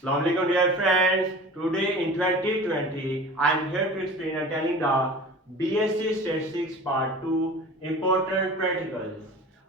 Assalamualaikum dear friends. Today in 2020, I am here to explain and telling the BSc Statistics Part 2 important practicals.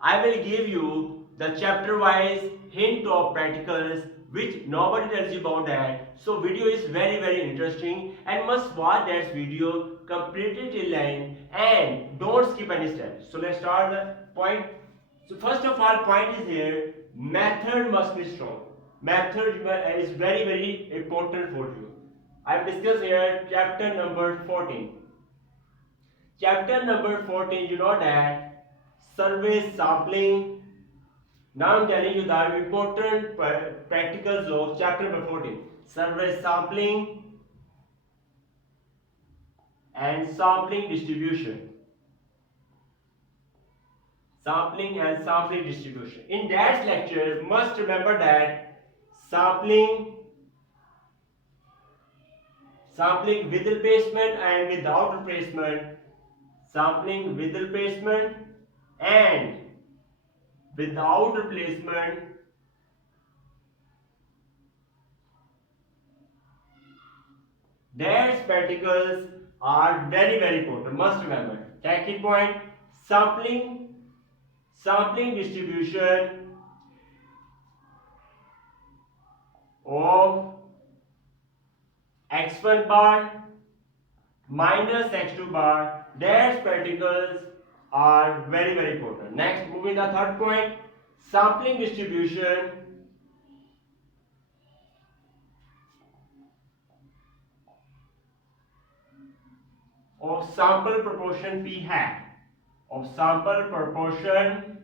I will give you the chapter wise hint of practicals which nobody tells you about that. So video is very interesting and must watch that video completely till end and don't skip any steps. So let's start the point. So first of all, point is here, method must be strong. Method is very important for you. I have discussed here chapter number 14. Chapter number 14, you know that survey sampling. Now I'm telling you the important practicals of chapter number 14. Survey sampling and sampling distribution. Sampling and sampling distribution. In that lecture, must remember that sampling with replacement and without replacement, sampling with replacement and without replacement, their particles are very important. Must remember. Second point, sampling distribution of x1 bar minus x2 bar, their particles are very important. Next, moving the third point, sampling distribution of sample proportion p hat, of sample proportion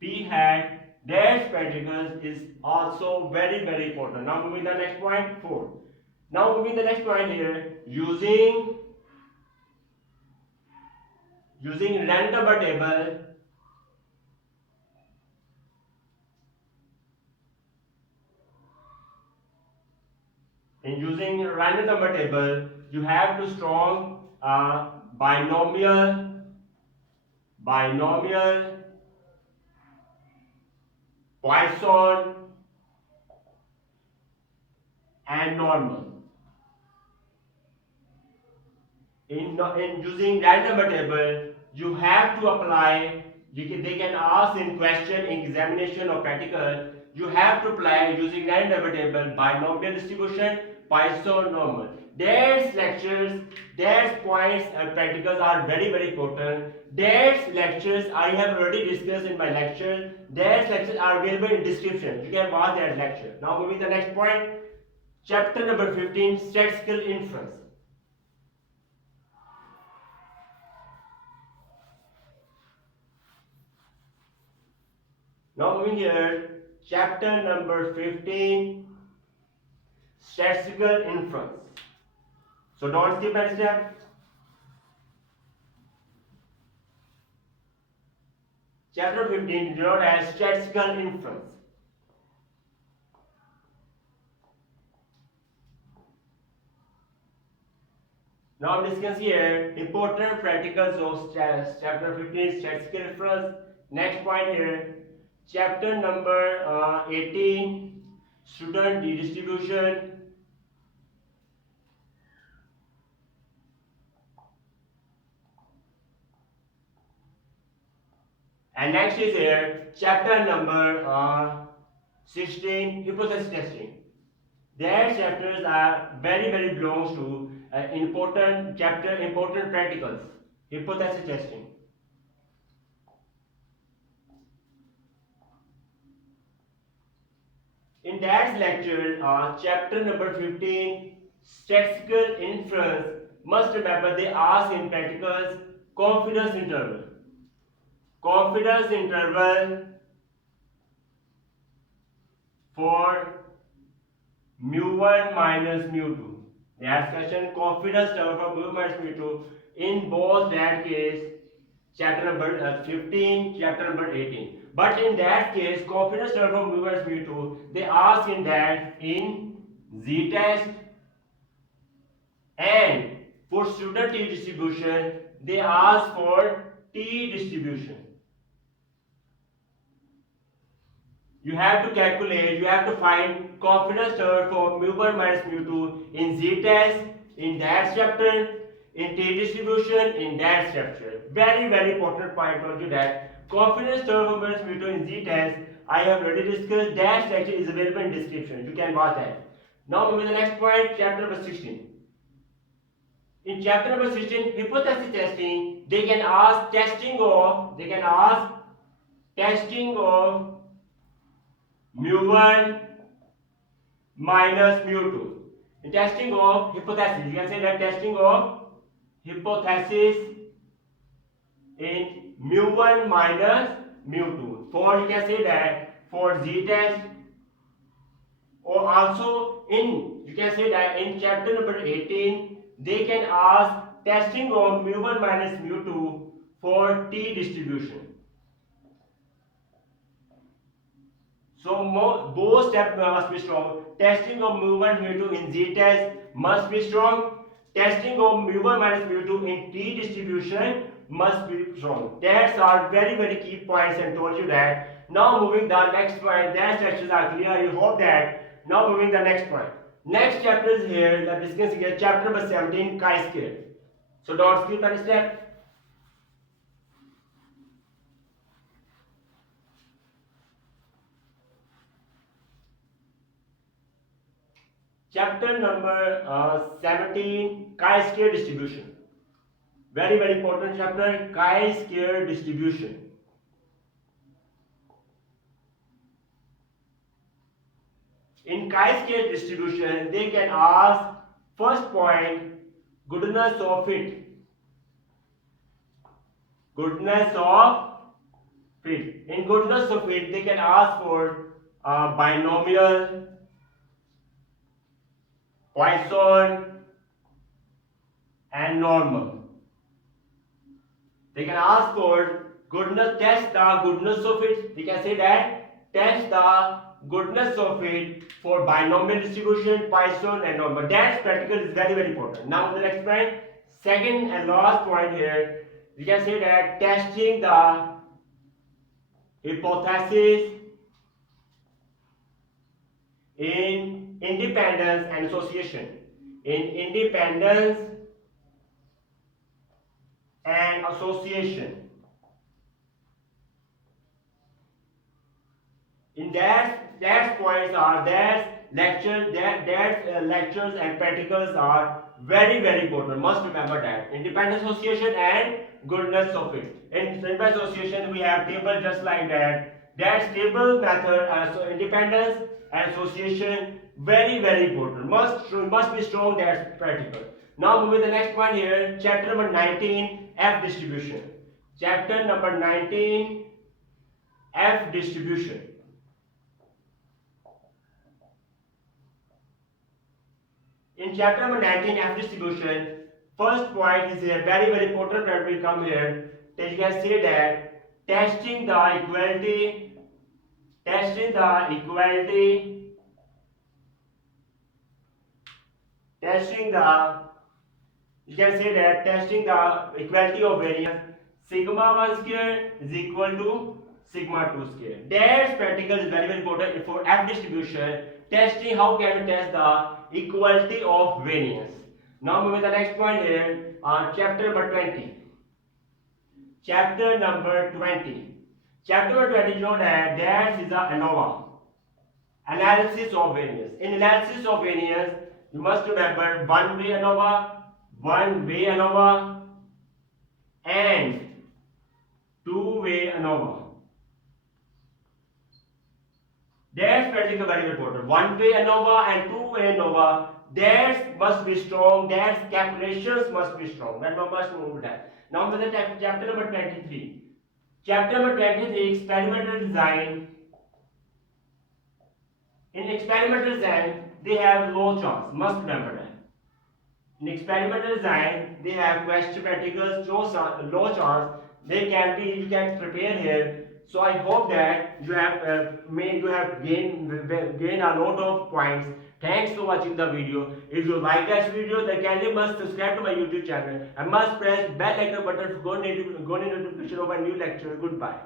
p hat, dash particles is also very important. Now moving the next point 4. Now moving the next point here, using random table in using random number table, you have to strong binomial, Poisson and normal. In using random number table, you have to apply. They can ask in question, in examination or practical. You have to apply using random number table binomial distribution, Poisson normal. There's lectures, there's points and practicals are very important. There's lectures I have already discussed in my lecture. There's lectures are available in description. You can watch that lecture. Now moving to the next point. Chapter number 15, statistical inference. Now moving here, chapter number 15, statistical inference. So don't skip any step. Chapter 15 denoted as statistical inference. Now discuss here important practicals of chapter 15 statistical inference. Next point here, chapter number 18, student distribution. And next is here chapter number 16, hypothesis testing. Their chapters are very belongs to important chapter, important practicals, hypothesis testing. In that lecture, chapter number 15, statistical inference, must remember they ask in practicals confidence interval. Confidence interval for mu1 minus mu2. They ask question confidence interval for mu minus mu2 in both that case chapter number 15, chapter number 18. But in that case, confidence interval for mu minus mu2, they ask in that in z test, and for student t distribution, they ask for t distribution. you have to calculate, you have to find confidence interval for mu1 minus mu2 in z-test, in that chapter, in t-distribution, in that chapter. Very, very important point. Told you that confidence interval for minus mu2 in z-test, I have already discussed. That section is available in description. You can watch that. Now moving to the next point, chapter number 16. In chapter number 16, hypothesis testing, they can ask testing of mu1 minus mu2. In testing of hypothesis, you can say that testing of hypothesis in mu1 minus mu2. For you can say that for z-test, or also in you can say that in chapter number 18 they can ask testing of mu1 minus mu2 for t distribution. So both steps must be strong. Testing of mu1 mu2 in z-test must be strong. Testing of mu1 minus mu2 in t distribution must be strong. That's are very, very key points and told you that. Now moving the next point, that sections are clear. I hope that. Now moving the next point. Next chapter is here, the discussing here, chapter number 17, chi-square. So don't skip any step. Chapter number 17, chi-square distribution. Very, very important chapter, chi-square distribution. In chi-square distribution, they can ask first point, goodness of fit. Goodness of fit. In goodness of fit, they can ask for binomial, Poisson, and normal. They can ask for goodness, test the goodness of it. They can say that test the goodness of it for binomial distribution, Poisson, and normal. That practical is very, very important. Now the next point, second and last point here, we can say that testing the hypothesis in independence and association. In independence and association. In that points are that lectures and practicals are very, very important. Must remember that. Independent association and goodness of it. In independent association we have table just like that. That table method, so independence and association, very, very important. Must be strong. That's practical. Now moving to the next point here, chapter number 19, F distribution. Chapter number 19, F distribution. In chapter number 19, F distribution, first point is here, very, very important point will come here. Then you can say that testing the equality, you can say that testing the equality of variance, sigma 1 square is equal to sigma 2 square. That practical is very, very important for F distribution. Testing, how can we test the equality of variance. Now moving to the next point here, chapter number 20. Chapter number 20. Chapter number 20, you know that there is a ANOVA, analysis of variance. In analysis of variance, you must remember one-way ANOVA and two-way ANOVA. That's practically very important. One-way ANOVA and two-way ANOVA, that must be strong. That calculations must be strong. That one must move that. Now with the chapter number 23. Chapter number 23, experimental design. In experimental design, they have low chance. Must remember that. In experimental design, they have question practicals, low chance. They can be, you can prepare here. So I hope that you have gained a lot of points. Thanks for watching the video. If you like this video, then kindly must subscribe to my YouTube channel and must press bell icon button for go notification of a new lecture. Goodbye.